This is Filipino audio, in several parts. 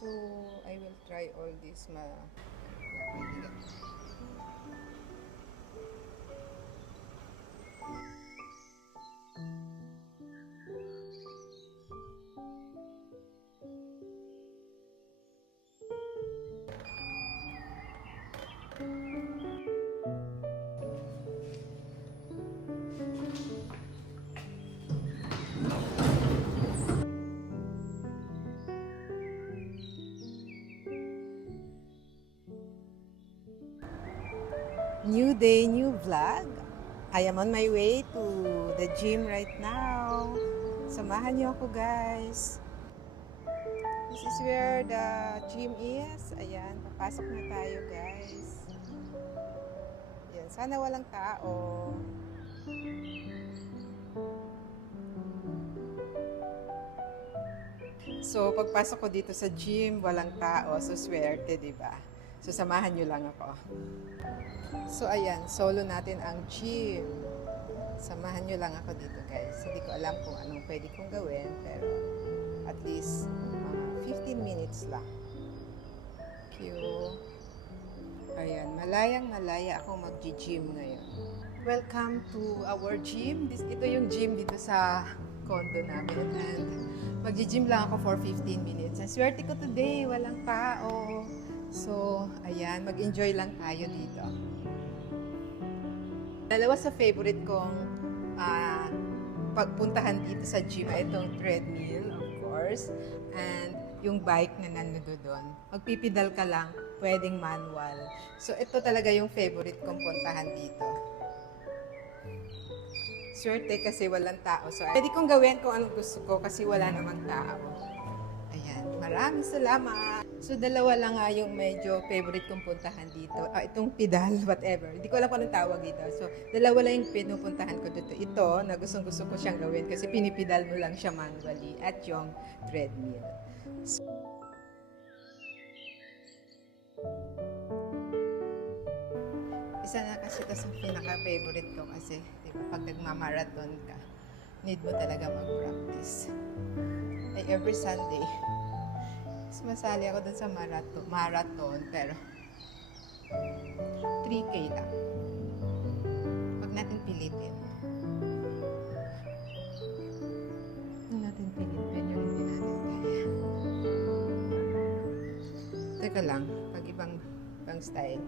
So, I will try all this mabigat. New day, new vlog. I am on my way to the gym right now. Samahan niyo ako, guys. This is where the gym is. Ayan, papasok na tayo, guys. Ayan, sana walang tao. So, pagpasok ko dito sa gym, walang tao. So, swerte, di ba? So, samahan niyo lang ako. So, ayan, solo natin ang gym. Samahan nyo lang ako dito, guys. Hindi ko alam kung anong pwede kong gawin, pero at least 15 minutes lang. Cute. Ayan, malayang-malaya ako mag-gym ngayon. Welcome to our gym. Ito yung gym dito sa condo namin. And mag-gym lang ako for 15 minutes. Ang swerte ko today, walang tao. So, ayan, mag-enjoy lang tayo dito. Dalawa sa favorite kong pagpuntahan dito sa gym ay itong treadmill, of course, and yung bike na nandito doon. Magpipidal ka lang, pwedeng manual. So, ito talaga yung favorite kong puntahan dito. Swerte kasi walang tao. So, pwede kong gawin kung anong gusto ko kasi wala namang tao. Ayan, maraming salamat. So, dalawa lang nga yung medyo favorite kong puntahan dito. Itong pedal, whatever. Hindi ko alam kung anong tawag dito. So, dalawa lang yung pinupuntahan ko dito. Ito, na gustong-gusto ko siyang gawin kasi pinipidal mo lang siya manually. At yung treadmill. So, isa na kasi ito sa pinaka-favorite ko kasi, di ba, pag nagmamarathon ka, need mo talaga mag-practice. Like every Sunday, sumasali ako dun sa marathon, pero 3K lang. Huwag natin pilitin. Huwag natin pilitin yung hindi natin kaya. Teka lang, pag ibang style.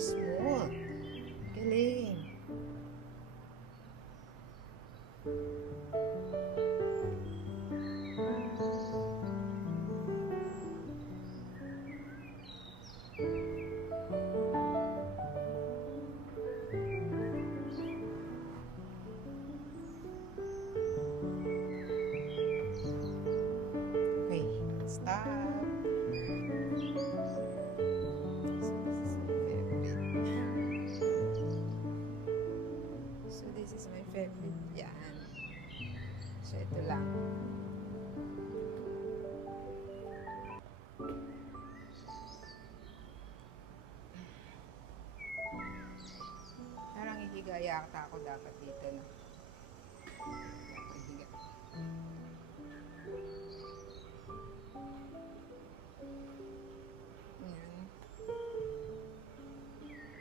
Smooth. Galing. Okay, stop. So this is my favorite. Yan. So ito lang. Parang hihigaya ako dapat dito, no? Hihiga. Yan.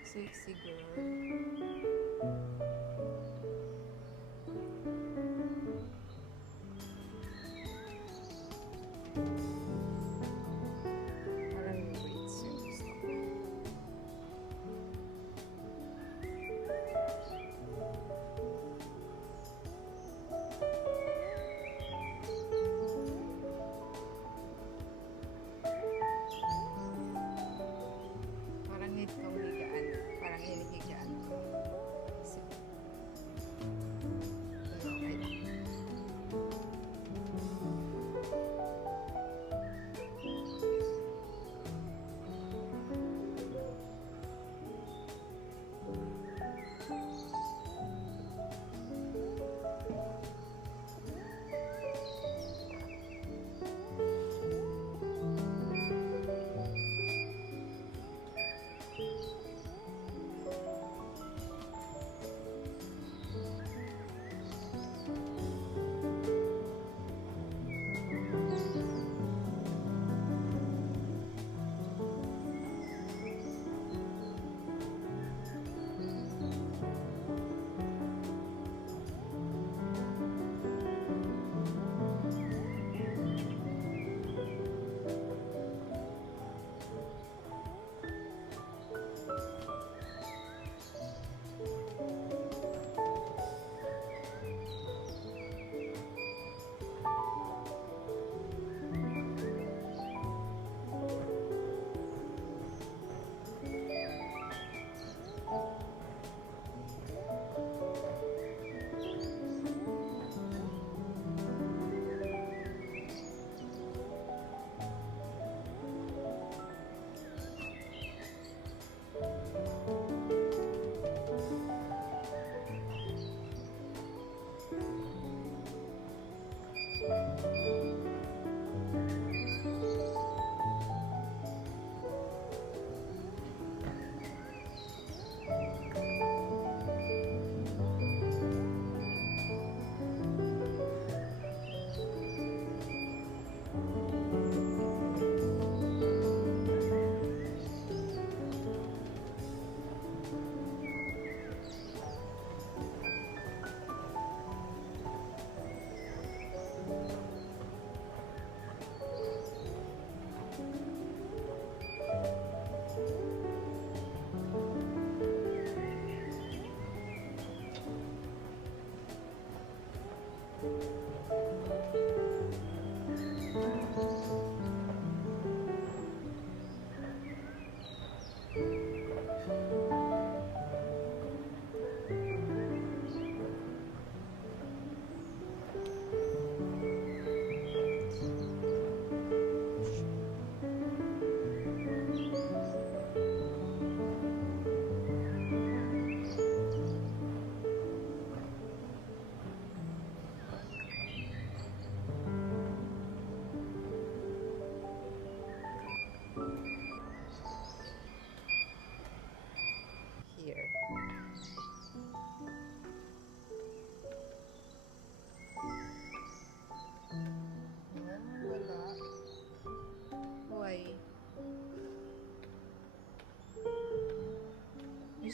Sexy girl. Parang yung weights yung gusto ko. Parang itong higaan. Parang hinihigaan ko. Kasi, pero okay lang.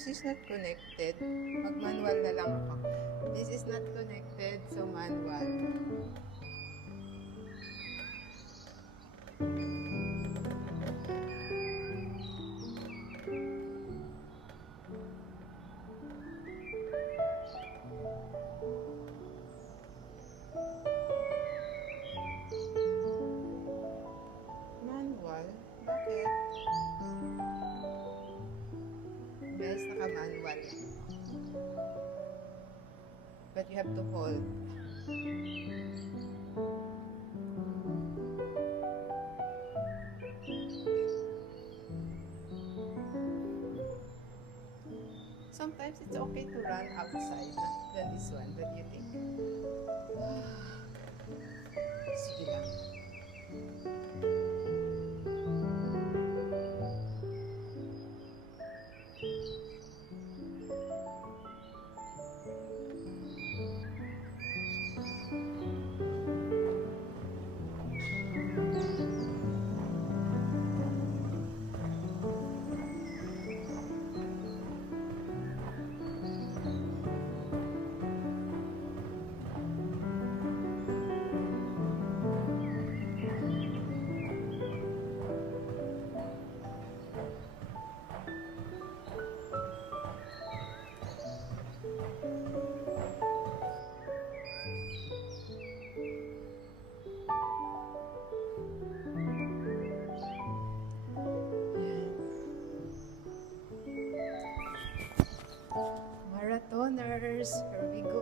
This is not connected. Mag-manual na lang ako. This is not connected, so manual. Manual? Bakit? Guys, naka-manual yan. But you have to hold. Sometimes it's okay to run outside than this one. What do you think? Sige lang. Marathoners, here we go.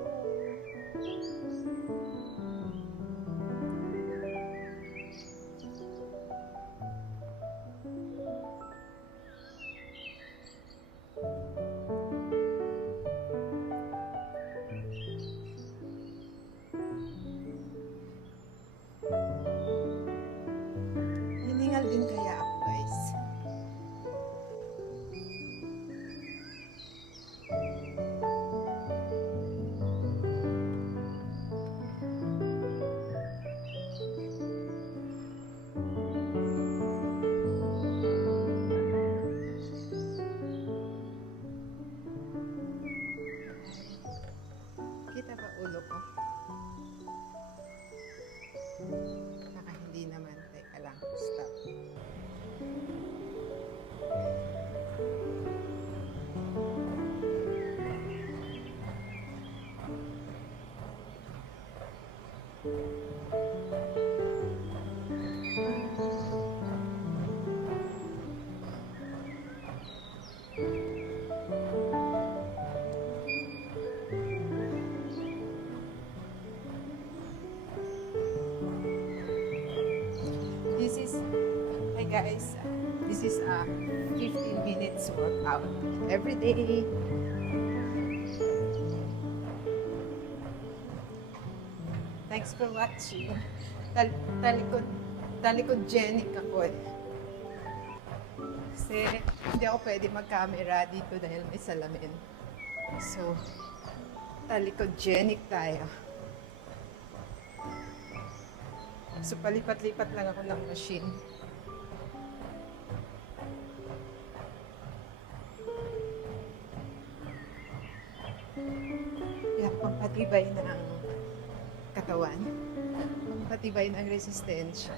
Hiningal din kaya ako, guys. Kita ba ulo ko? Baka hindi naman. Teka lang. Stop. This is, hi guys, this is a 15 minutes workout every day. Thanks for watching. Talikod-genic ako eh. Kasi hindi ako pwede mag-camera dito dahil may salamin. So, talikod-genic tayo. So, palipat-lipat lang ako ng machine. Yan, pampatibay ng katawan. Pampatibay ng resistensya.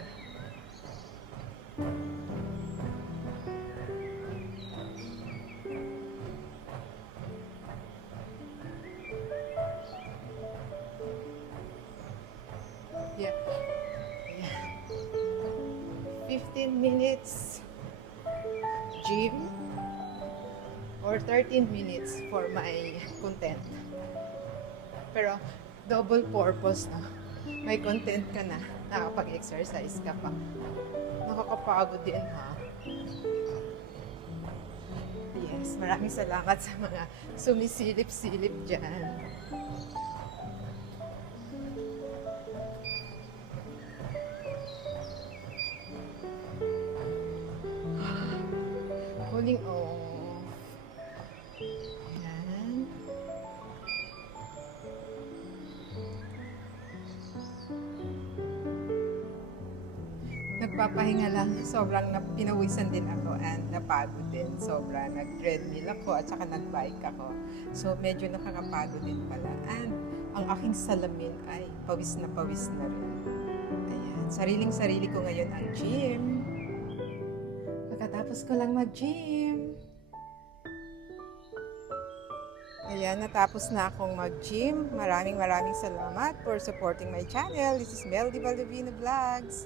Yeah. 15 minutes gym or 13 minutes for my content. Pero double purpose na. May content ka na, nakapag-exercise ka pa. Nakakapagod din ha. Yes, maraming salamat sa mga sumisilip-silip dyan. Cooling off. Ayan. nagpapahinga lang. Sobrang pinawisan din ako and napagod din. Sobra. Nag-treadmill ako at saka nag-bike ako. So, medyo nakakapagod din pala. And ang aking salamin ay pawis na rin. Ayan. Sariling-sarili ko ngayon ang gym. Pagkatapos ko lang mag-gym. Ayan, natapos na akong mag-gym. Maraming salamat for supporting my channel. This is Meldy Baldovino Vlogs.